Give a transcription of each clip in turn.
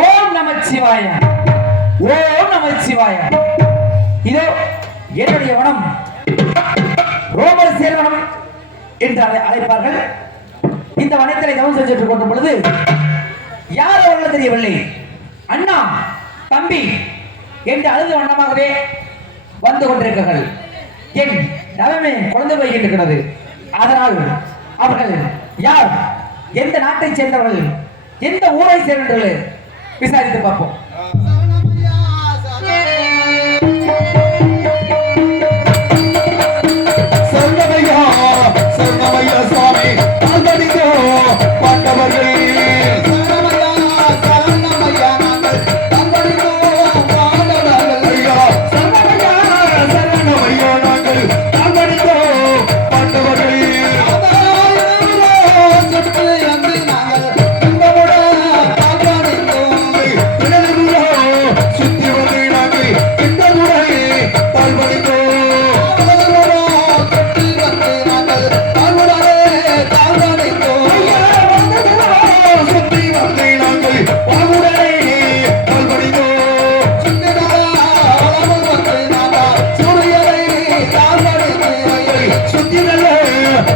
ஓம் நம சிவாய ஓம் நம சிவாய இதோ என்னுடைய வனம். ரோமர் சேர்வனம் என்று அழைப்பார்கள். இந்த வனத்திலே கவனம் செலுத்திக் கொண்ட பொழுது யார் அவர்கள் தெரியவில்லை. அண்ணா தம்பி என்று அழுது வண்ணமாகவே வந்து கொண்டிருக்கிறார்கள். என் நவமே குழந்தை போய் இருக்கிறது அதனால் அவர்கள் யார்? எந்த நாட்டை சேர்ந்தவர்கள்? எந்த ஊரை சேர்ந்தவர்கள்? விசாரித்து பார்ப்போம்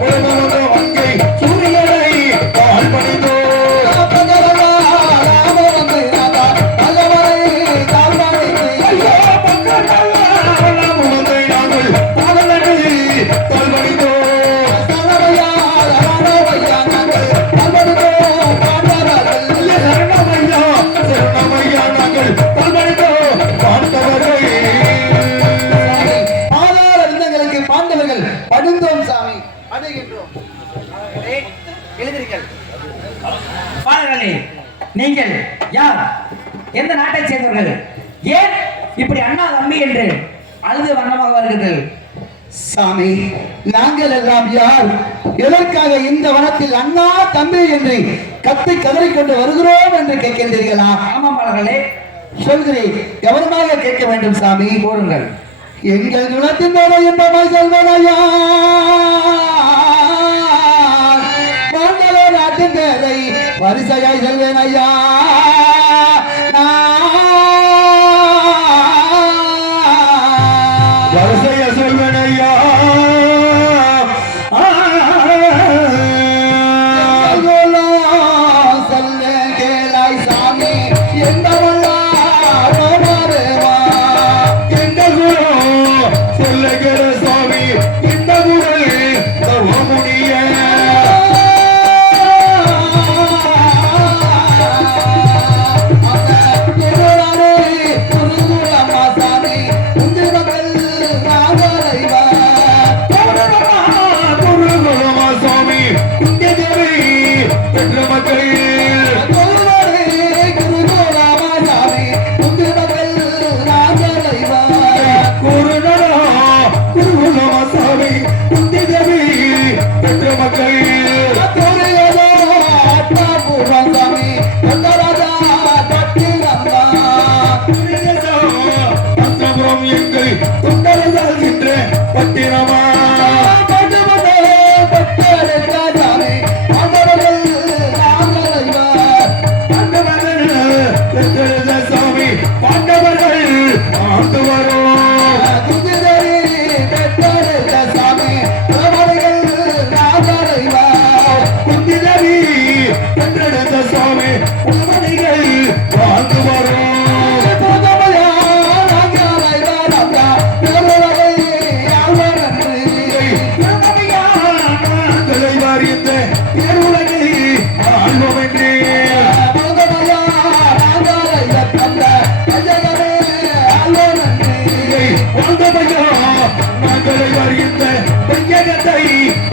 உலகமோ அங்கே நாங்கள் எல்லாம் யார் எதற்காக இந்த வனத்தில் அண்ணா தம்பி என்று கத்தி கதறிக்கொண்டு வருகிறோம் என்று கேட்கின்றீர்களா? ஆமாம் சொல்கிறேன். கவனமாக கேட்க வேண்டும் சாமி? கூறுங்கள் எங்கள் குலத்தின் மேலே இன்பமாய் செல்வனையா நாட்டின் பேரை வரிசையாய் செல்வேன் ஐயா. நீங்கள் எங்கள் தொண்டரசாகின்ற பட்டினமா?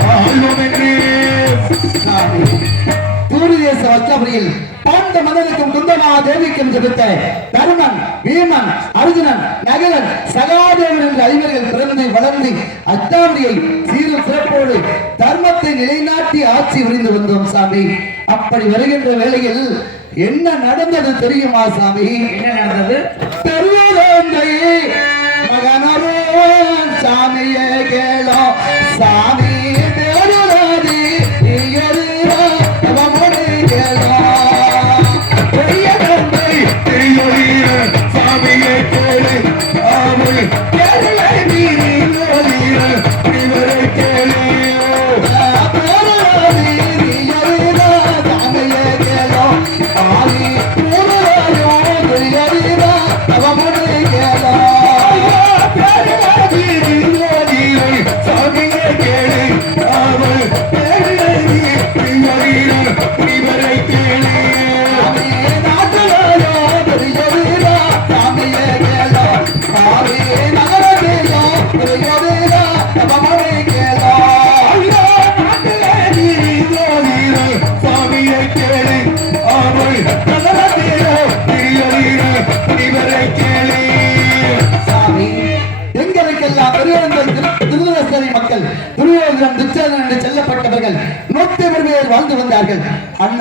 ஆழ்வோம் என்று தூரிதேச வச்சபுரியில் பாண்ட மன்னனுக்கும் குந்தமா தேவிக்கும் ஜெபித்த தருமன் பீமன் அர்ஜுனன் நகரன் சகாதேவன் என்ற ஐவர்கள் பிறந்து வளர்ந்து அச்சாவடியை சீரும் சிறப்போடு தர்மத்தை நிலைநாட்டி ஆட்சி புரிந்து வந்தோம் சாமி. அப்படி வருகின்ற வேளையில் என்ன நடந்தது தெரியுமா சாமி? என்ன நடந்தது? பெருவதந்தை சாமியே கேளோ. சாமி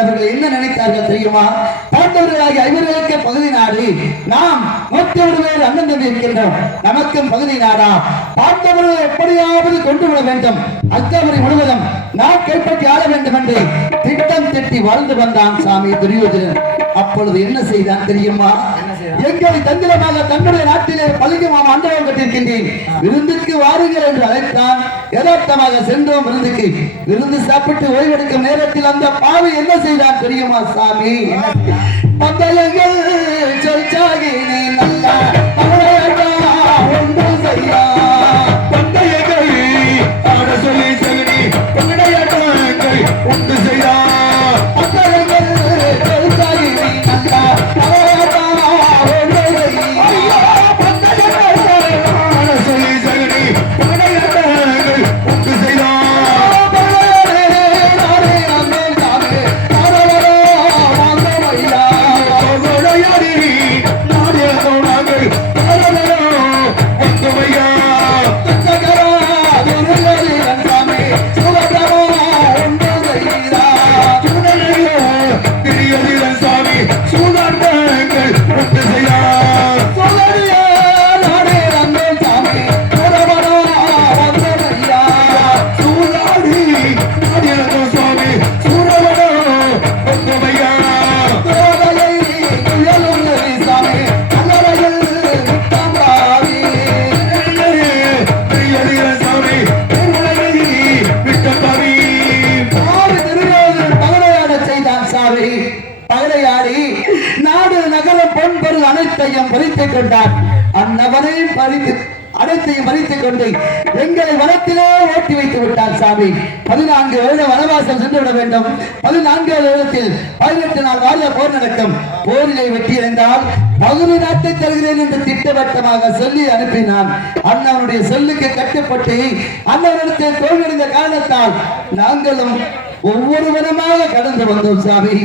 அவர்கள் என்ன நினைத்தார்கள் தெரியுமா? பாண்டவர்களாகி ஐவர்களுக்கு பகுதி நாடு நாம் நூத்தி பேர் அண்ணன் தம்பி இருக்கின்றோம் நமக்கும் பகுதி நாடா? பாண்டவர்கள் எப்படியாவது கொண்டு விட வேண்டும். அத்தவரை முழுவதும் நான் கைப்பற்றி ஆள வேண்டும் என்று திட்டம் திட்டி வாழ்ந்து வந்தான் சாமி துரியோதனன். அப்பொழுது என்ன செய்தான் தெரியுமா? எங்களை தந்திரமாக தன்னுடைய நாட்டிலே பழுகமாக மண்டபம் கட்டியிருக்கின்றேன். விருந்துக்கு வாருங்கள் என்று அழைத்தான். யதார்த்தமாக சென்றோம் விருந்துக்கு. விருந்து சாப்பிட்டு ஓய்வெடுக்கும் நேரத்தில் அந்த பாவி என்ன செய்தான் தெரியுமா சாமி? பந்தயங்கள் சொற்சாகி நீ நாடு நகரம் பொன் அனைத்தையும் பறித்துக் கொண்டார். அந்நவனை பறித்து அனைத்தையும் பறித்துக் கொண்டு எங்களை வனத்திலே ஓட்டி வைத்து விட்டார் சாமி. பதினான்கு வருட வனவாசம் சென்று விட வேண்டும். பதினான்கு வருடத்தில் பதினெட்டு நாள் வாழ போர் நடக்கும். போரிலை வெற்றி அடைந்தால் பகுதி நாட்டை தருகிறேன் என்று திட்டவட்டமாக சொல்லி அனுப்பினான். அண்ணவனுடைய சொல்லுக்கு கட்டுப்பட்டு அண்ணவனிடத்தில் தோல்வியடைந்த காரணத்தால் நாங்களும் ஒவ்வொரு வனமாக கடந்து வந்தோம் சாமி.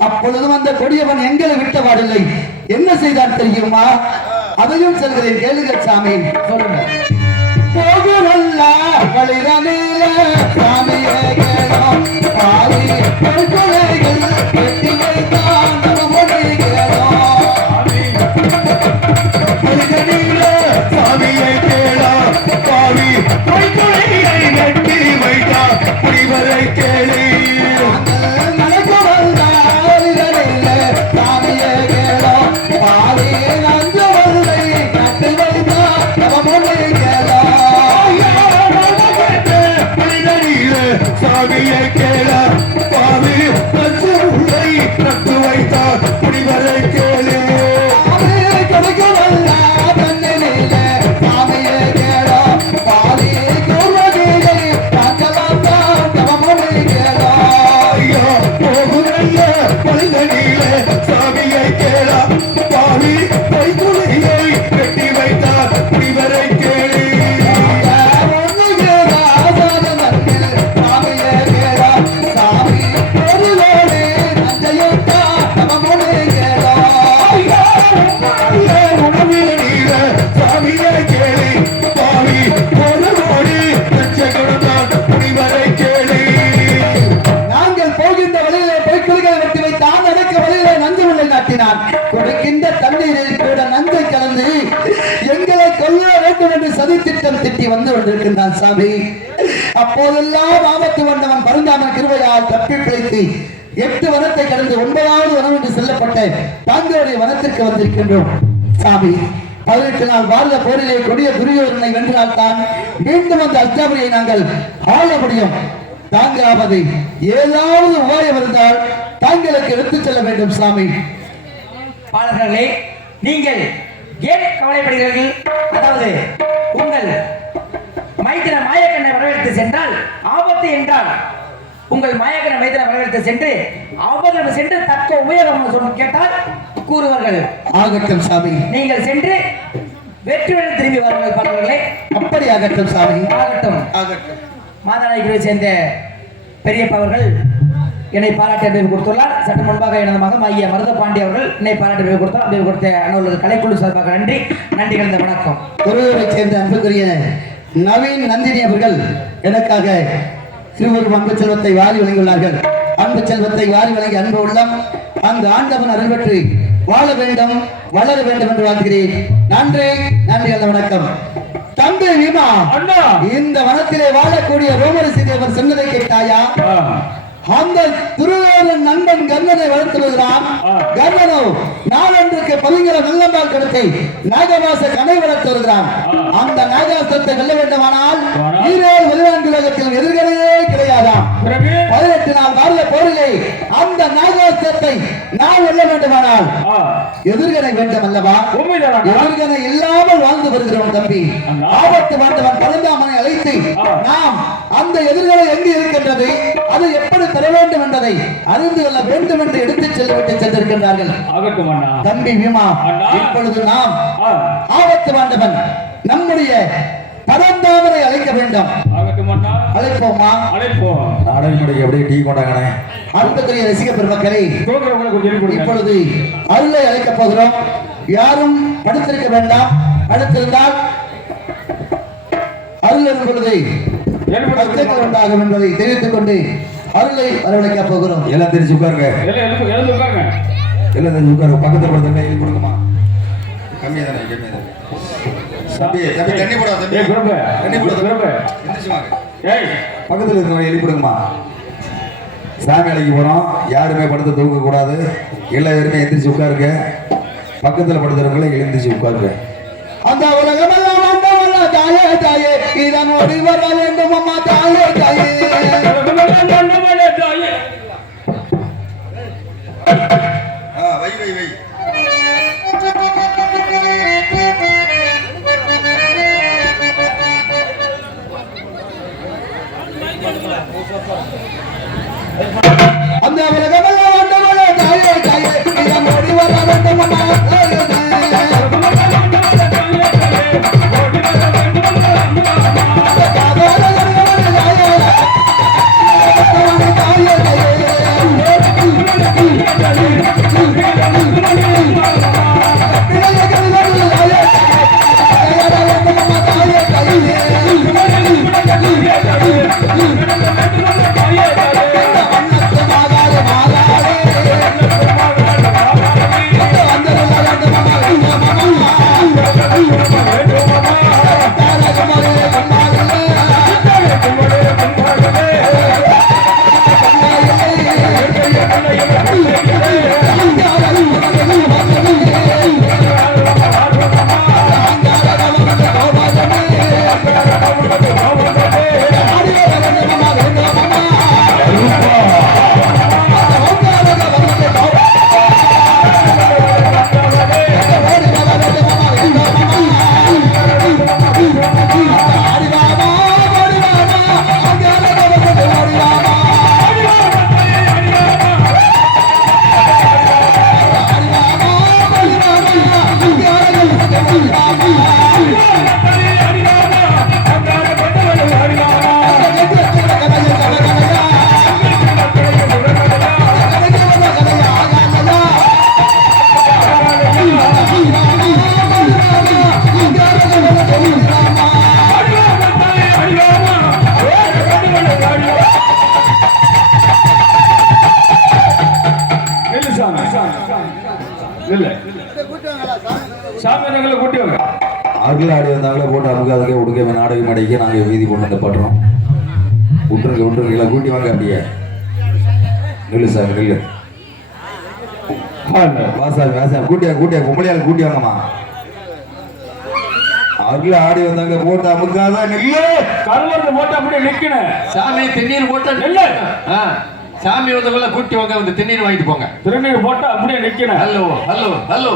அப்பொழுதும் அந்த கொடியவன் எங்களை விட்டவாடில்லை. என்ன செய்தார் தெரியுமா? அதையும் சொல்கிறேன் கேளுங்க சாமி சொல்லுங்க போகுமல்ல வழிதனில சாமியே பொற்கொலைகள் திட்டம் வந்து கொண்டிருக்கின்றான் சாமி. அப்போதெல்லாம் ஆபத்து வந்தவன் பருந்தாமன் கிருவையால் தப்பி பிழைத்து எட்டு வனத்தை கடந்து ஒன்பதாவது வனம் என்று செல்லப்பட்ட தாங்களுடைய வனத்திற்கு வந்திருக்கின்றோம். சாமி பதினெட்டு நாள் வாழ்ந்த போரிலே கொடிய துரியோதனை வென்றால் தான் மீண்டும் அந்த அச்சாபுரியை நாங்கள் ஆள முடியும். தாங்காவது ஏதாவது உபாயம் இருந்தால் தாங்களுக்கு எடுத்துச் செல்ல வேண்டும் சாமி. பாடல்களே நீங்கள் ஏன் கவலைப்படுகிறீர்கள்? அதாவது உங்கள் மைத்திர மாயக்கண்ணை வரவேற்று சென்றால் ஆபத்து என்றால் உங்கள் மாயக்கண்ண மைத்திர வரவேற்று சென்று ஆபத்து சென்று தக்க உபயோகம் கேட்டால் கூறுவார்கள். ஆகட்டும் சாமி. நீங்கள் சென்று வெற்றி பெற்று திரும்பி வாருங்கள் பாடல்களே. அப்படி ஆகட்டும் சாமி. ஆகட்டும். ஆகட்டும். மாதாநாயகரை சேர்ந்த பெரியப்பா அவர்கள் என்னை பாராட்டு அன்பை கொடுத்துள்ளார். சற்று முன்பாக எனது மகன் ஆகிய மருத பாண்டி அவர்கள் என்னை பாராட்டு அன்பை கொடுத்தார். அன்பை கொடுத்த அண்ணவர்களுக்கு கலைக்குழு சார்பாக நன்றி. நன்றி கலந்த வணக்கம். ஒருவரை சேர்ந்த அன்புக்குரிய நவீன் நந்தினி அவர்கள் எனக்காக சிறுவர் அன்பு செல்வத்தை வாரி வழங்கியுள்ளார்கள். அன்பு செல்வத்தை வாரி வழங்கி அன்பு உள்ளம் அந்த ஆண்டவன் அருள் பெற்று வாழ வேண்டும் வளர வேண்டும் என்று வாழ்கிறேன். நன்றி நன்றி அல்ல வணக்கம். தம்பி வீமா அண்ணா. இந்த வனத்திலே வாழக்கூடிய ரோமரசி தேவர் சொன்னதை கேட்டாயா? அந்த துருவேரன் நண்பன் கர்ணனை வளர்த்து வருகிறான். கர்ணனோ நாளொன்றுக்கு பதிங்கிற நல்லம்பால் கடத்தை நாகவாச கனை வளர்த்து வருகிறான். அந்த நாகாசத்தை வெல்ல வேண்டுமானால்? ஈரேழு பதினான்கு உலகத்தில் எதிர்கணையே கிடையாதாம் பதினெட்டு நாள் பாரத போரிலே அந்த நாகாசத்தை நான் வெல்ல வேண்டுமானால் ஆ, எதிர்கணை வேண்டும் அல்லவா? எதிர்கணை இல்லாமல் வாழ்ந்து வருகிறோம் தம்பி. ஆபத்து வாழ்ந்தவன் பரந்தாமனை அழைத்து. நாம் அந்த எதிர்கணை எங்கு இருக்கின்றது அது எப்படி பெற வேண்டும் என்பதை அறிந்து கொள்ள வேண்டும் என்று எடுத்துச் செல்லவிட்டு சென்றிருக்கின்றார்கள் தம்பி வீமா. இப்பொழுது நாம் ஆபத்து வாழ்ந்தவன் நம்முடைய பரந்தாமனை அழைக்க வேண்டும். அழைப்போமா? அழைப்போம். நாடக மணிக்கு அப்படியே டீ கொண்டாங்கண்ணே அன்புக்குரிய ரசிக பெருமக்களே. இப்பொழுது அருளை அழைக்கப் போகிறோம். யாரும் படுத்திருக்க வேண்டாம். படுத்திருந்தால் அருள் கொடுங்க. உண்டாகும் என்பதை தெரிவித்துக் கொண்டு அருளை வரவழைக்கப் போகிறோம். எல்லாம் தெரிஞ்சு உட்காருங்க. எல்லாம் தெரிஞ்சு உட்காருங்க. பக்கத்துல படுத்துங்க கொடுக்குமா? கம்மியா தானே கம்மியா தானே தம்பி தம்பி தண்ணி போடா தம்பி. ஏய், குறும்பு. தண்ணி போடா குறும்பு. எந்திரிச்சு வாங்க ஏய். பக்கத்துல இருக்கிறவங்க எழுதி கொடுங்கம்மா சாமி அழைக்க போறோம். யாருமே படுத்து தூங்க கூடாது எல்லா பேருமே எந்திரிச்சு உட்காருங்க. பக்கத்துல படுத்துறவங்கள எழுந்திரிச்சு உட்காருங்க. அந்த உலகமெல்லாம் வந்தவல்ல தாயே தாயே. இதன் ஓடி வர வேண்டும் அம்மா தாயே தாயே. ஆ, வை வை வை. அந்த உலகமெல்லாம் வந்தவல்ல தாயே தாயே இதன் ஓடி வர வேண்டும் நில்லு அருள் ஆடி வந்தாங்களே போட்டு அமுக்கு அதுக்கே உடுக்க நாடக மேடைக்கு நாங்கள் வீதி கொண்டு வந்து பாடுறோம். விட்டுருங்க விட்டுருங்க இல்லை கூட்டி வாங்க அப்படியே. நில்லு சாமி நில்லு. வாசாமி வாசாமி கூட்டியா கூட்டியா பொம்பளையால் கூட்டி வாங்கம்மா. அருள் ஆடி வந்தாங்க போட்டு அமுக்காதான் நில்லு. கருவரத்தை போட்டு அப்படியே நிக்கணும். சாமி தண்ணீர் போட்டா நில்லு. சாமி வந்தவங்கள கூட்டி வாங்க வந்து தண்ணீர் வாங்கிட்டு போங்க. திருநீர் போட்டு அப்படியே நிக்கணும். Hello hello hello.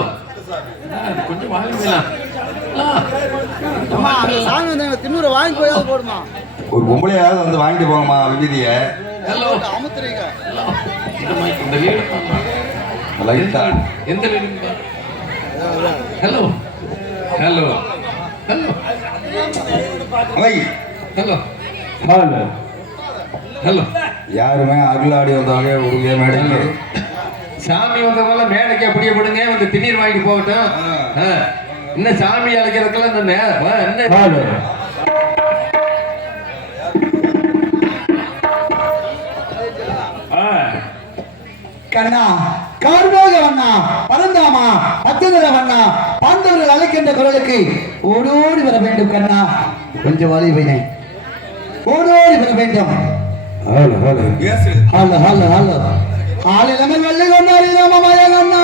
கொஞ்சம் வாங்கிக்கலாம் திண்ணூறு வாங்கி போயாவது போடுமா? ஒரு பொம்பளையாவது வந்து வாங்கிட்டு போங்கம்மா விபதியை. ஹலோ அமுத்துறீங்க. எந்த வீடு? ஹலோ. ஹலோ. ஹலோ. வை ஹலோ. Hello hello. யாருமே ஆடி வந்தாங்க உடுக்க மேடைக்கு. சாமி வந்தவங்கள மேடைக்கு அப்படியே விடுங்க வந்து திண்ணீர் வாங்கிட்டு போகட்டும். என்ன சாமி அழைக்கிறதுக்கெல்லாம் இந்த நேரமா? என்ன? கண்ணா கார்மோக வண்ணா பரந்தாமா பத்தனர வண்ணா பாண்டவர்கள் அழைக்கின்ற குரலுக்கு ஓடோடி வர வேண்டும் கண்ணா. கொஞ்சம் வழி பையன் ஓடோடி வர வேண்டும். Hello hello. Hello hello hello. ஆளிலமே வள்ளி கொண்டாடி ராமமாயா கண்ணா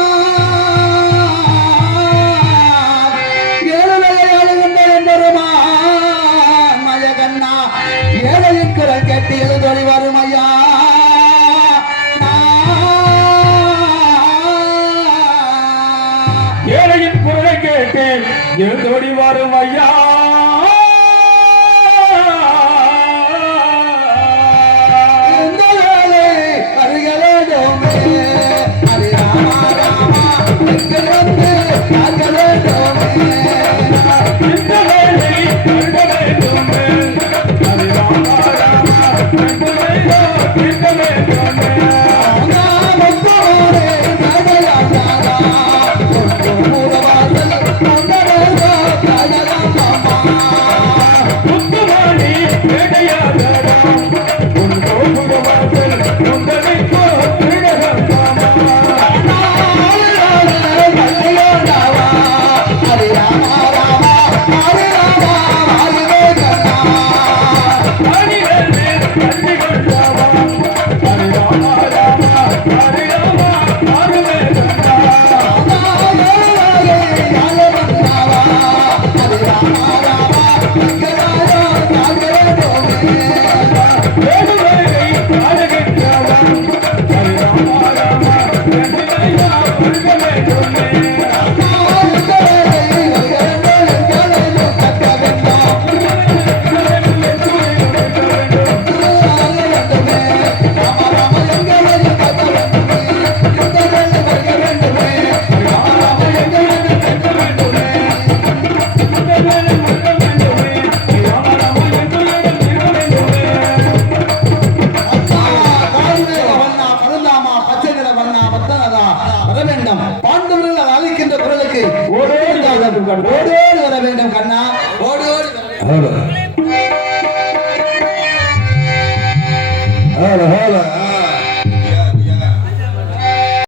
ஏழையின் குரல் கேட்டு எழுதொழி வரும் ஐயா. ஏழையின் குரலை கேட்டேன். எழுதொழி வரும் ஐயா.